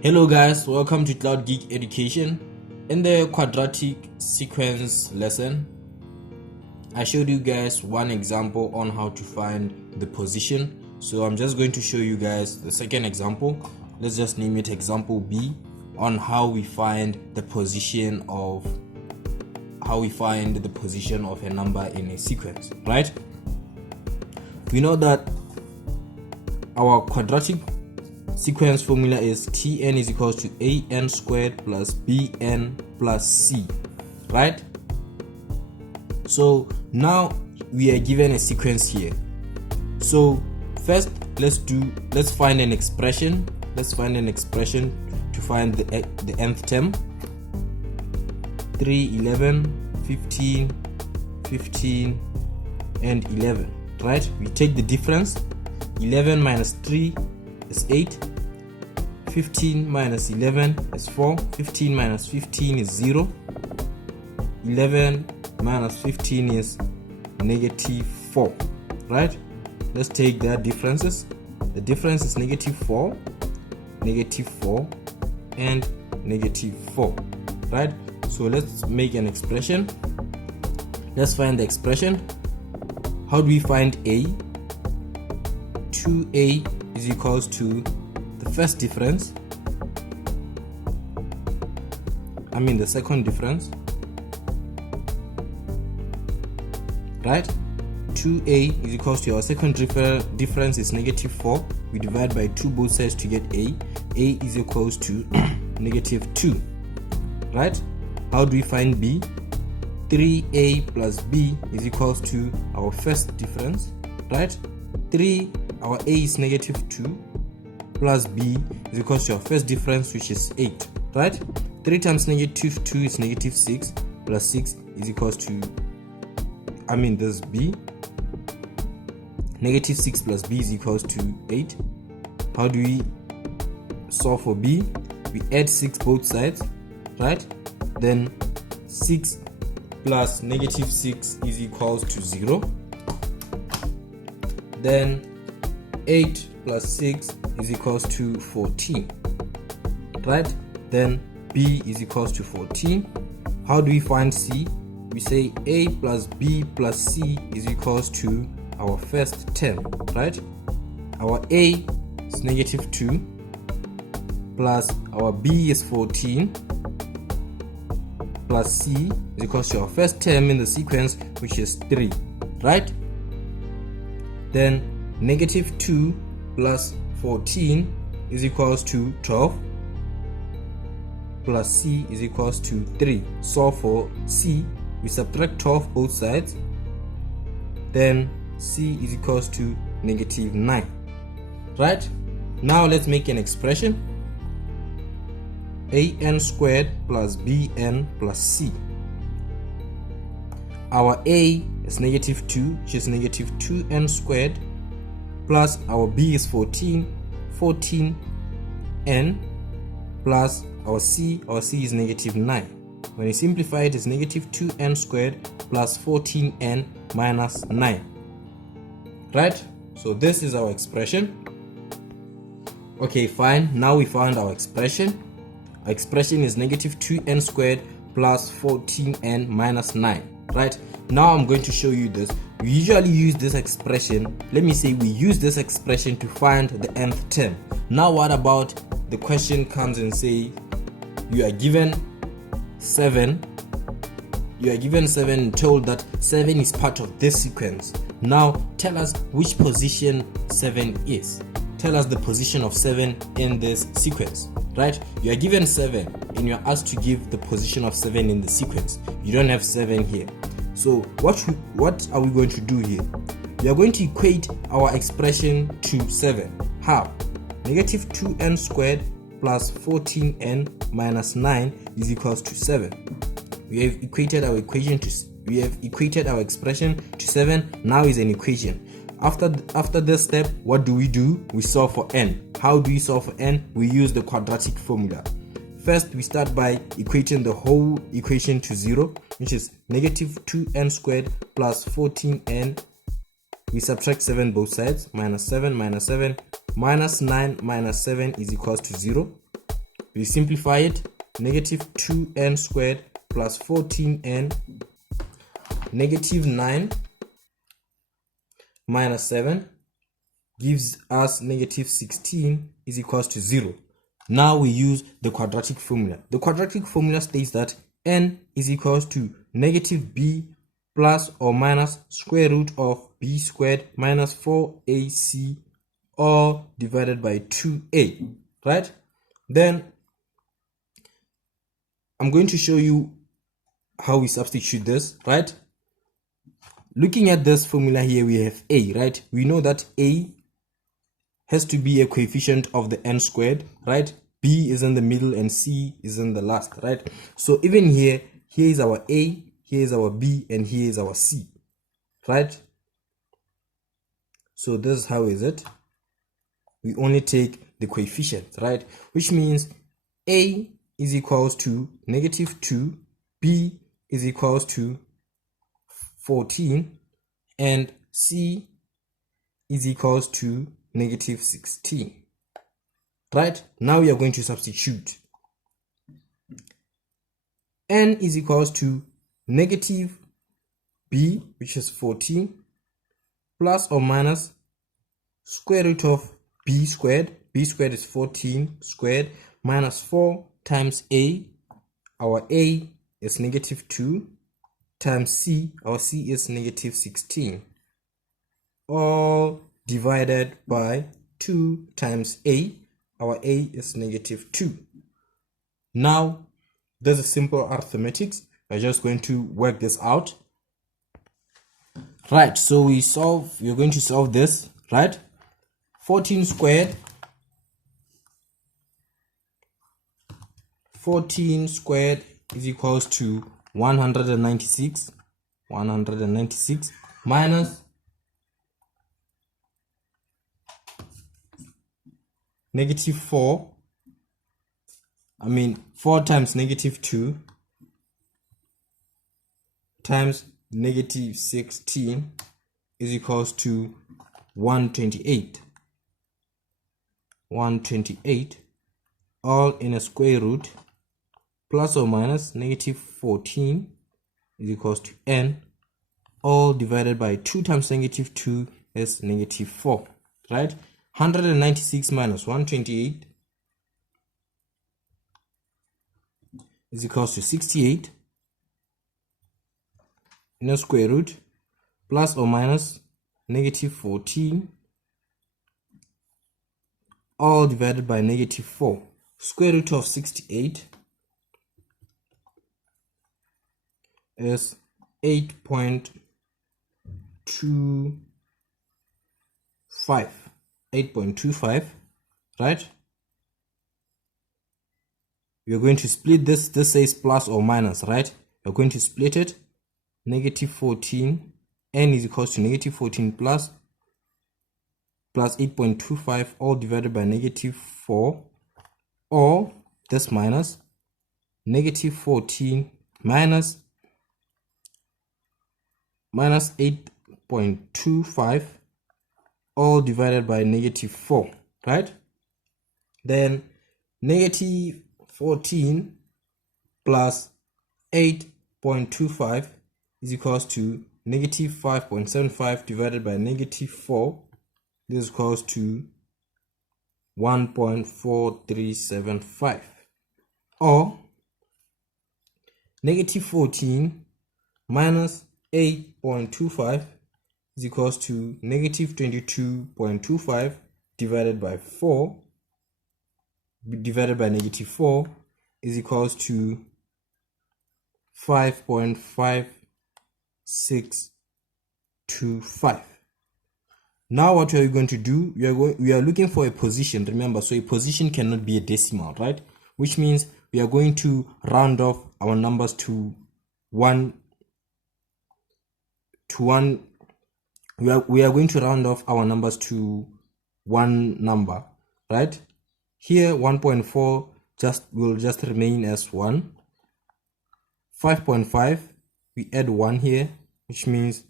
Hello guys, welcome to Cloud Geek Education. In the quadratic sequence lesson, I showed you guys one example on how to find the position. So I'm just going to show you guys the second example. Let's just name it example B on how we find the position of a number in a sequence, right? We know that our quadratic sequence formula is Tn is equals to an squared plus bn plus c, right? So now we are given a sequence here. So first let's find an expression. Let's find an expression to find the nth term. 3, 11, 15, 15 and 11, right? We take the difference. 11 minus 3 is 8, 15 minus 11 is 4, 15 minus 15 is 0, 11 minus 15 is negative 4, right? Let's take their differences. The difference is negative 4, and negative 4, right? So let's make an expression. Let's find the expression. How do we find a? 2a is equals to the first difference, the second difference, right? 2a is equals to our second difference is negative 4. We divide by 2 both sides to get a is equals to negative 2, right? How do we find b? 3a plus b is equals to our first difference, right? Our a is negative 2 plus b is equals to our first difference, which is 8, right? 3 times negative 2 is negative 6 plus 6 is equals to, this is b. Negative 6 plus b is equals to 8. How do we solve for b? We add 6 both sides, right? Then 6 plus negative 6 is equals to 0. Then 8 plus 6 is equals to 14, right? Then b is equals to 14. How do we find c? We say a plus b plus c is equals to our first term, right? Our a is negative 2 plus our b is 14 plus c is equals to our first term in the sequence, which is 3, right? Then negative 2 plus 14 is equals to 12 plus c is equals to 3. Solve for c. We subtract 12 both sides. Then c is equals to negative 9, right? Now let's make an expression. An squared plus bn plus c. Our a is negative 2, which is negative 2n squared, plus our b is 14, 14n, plus our c is negative 9. When you simplify it, it's negative 2n squared plus 14n minus 9, right? So this is our expression. Okay, fine. Now we found our expression. Our expression is negative 2n squared plus 14n minus 9, right? Now I'm going to show you this. We usually use this expression. Let me say we use this expression to find the nth term. Now what about the question comes and say you are given 7. You are given 7 and told that 7 is part of this sequence. Now tell us which position 7 is. Tell us the position of 7 in this sequence, right? You are given 7 and you are asked to give the position of 7 in the sequence. You don't have 7 here. So what are we going to do here? We are going to equate our expression to 7. How? Negative 2n squared plus 14n minus 9 is equals to 7. We have equated our expression to 7. Now is an equation. After this step, what do? We solve for n. How do we solve for n? We use the quadratic formula. First, we start by equating the whole equation to 0, which is negative 2n squared plus 14n. We subtract 7 both sides. Minus 7 minus 7 minus 9 minus 7 is equals to 0. We simplify it. Negative 2n squared plus 14n, negative 9 minus 7 gives us negative 16 is equals to 0. Now we use the quadratic formula. The quadratic formula states that n is equals to negative b plus or minus square root of b squared minus 4ac all divided by 2a, right? Then I'm going to show you how we substitute this, right? Looking at this formula here, we have a, right? We know that a has to be a coefficient of the n squared, right? B is in the middle and c is in the last, right? So even here is our a, here is our b, and here is our c, right? So this is how is it. We only take the coefficients, right? Which means a is equals to negative 2, b is equals to 14, and c is equals to negative 16. Right? Now we are going to substitute. N is equals to negative b, which is 14, plus or minus square root of b squared. B squared is 14 squared minus 4 times a. Our a is negative 2 times c. Our c is negative 16. All divided by 2 times a. Our a is negative 2. Now, this is simple arithmetics. We're just going to work this out. Right, so we're going to solve this, right? 14 squared. 14 squared is equals to 196. 196 minus negative 4. 4 times negative 2 times negative 16 is equals to 128. 128 all in a square root plus or minus negative 14 is equals to n all divided by 2 times negative 2 is negative 4, right? 196 minus 128 is equals to 68 in a square root plus or minus negative 14 all divided by negative 4. Square root of 68 is 8.25. 8.25, right? We are going to split this. This says plus or minus, right? We're going to split it. Negative 14, n is equals to negative 14 plus 8.25 all divided by negative 4, or this minus negative 14 minus 8.25 all divided by negative 4, right? Then negative 14 plus 8.25 is equals to negative 5.75 divided by negative 4. This is equals to 1.4375, or negative 14 minus 8.25 is equals to negative 22.25 divided by 4 divided by negative 4 is equals to 5.5625. Now what are we going to do? We are looking for a position, remember, so a position cannot be a decimal, right? Which means we are going to round off our numbers to one. We are going to round off our numbers to one number, right? Here 1.4 will just remain as 1. 5.5, we add 1 here, which means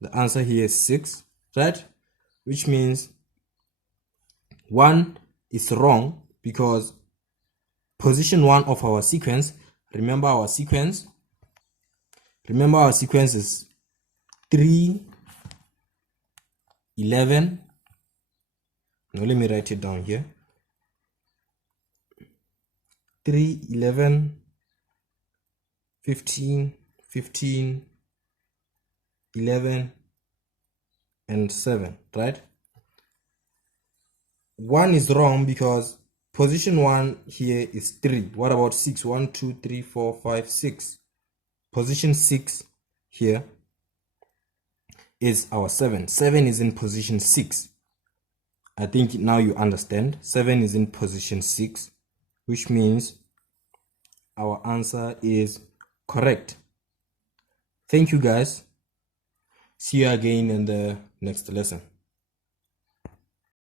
the answer here is 6, right? Which means 1 is wrong because position 1 of our sequence. Remember our sequence is 3, 11. Now let me write it down here. 3, 11, 15, 15, 11, and 7, right? 1 is wrong because position 1 here is 3. What about 6? 1, 2, 3, 4, 5, 6. Position 6 here is our 7. 7 is in position 6. I think now you understand. 7 is in position 6, which means our answer is correct. Thank you guys. See you again in the next lesson.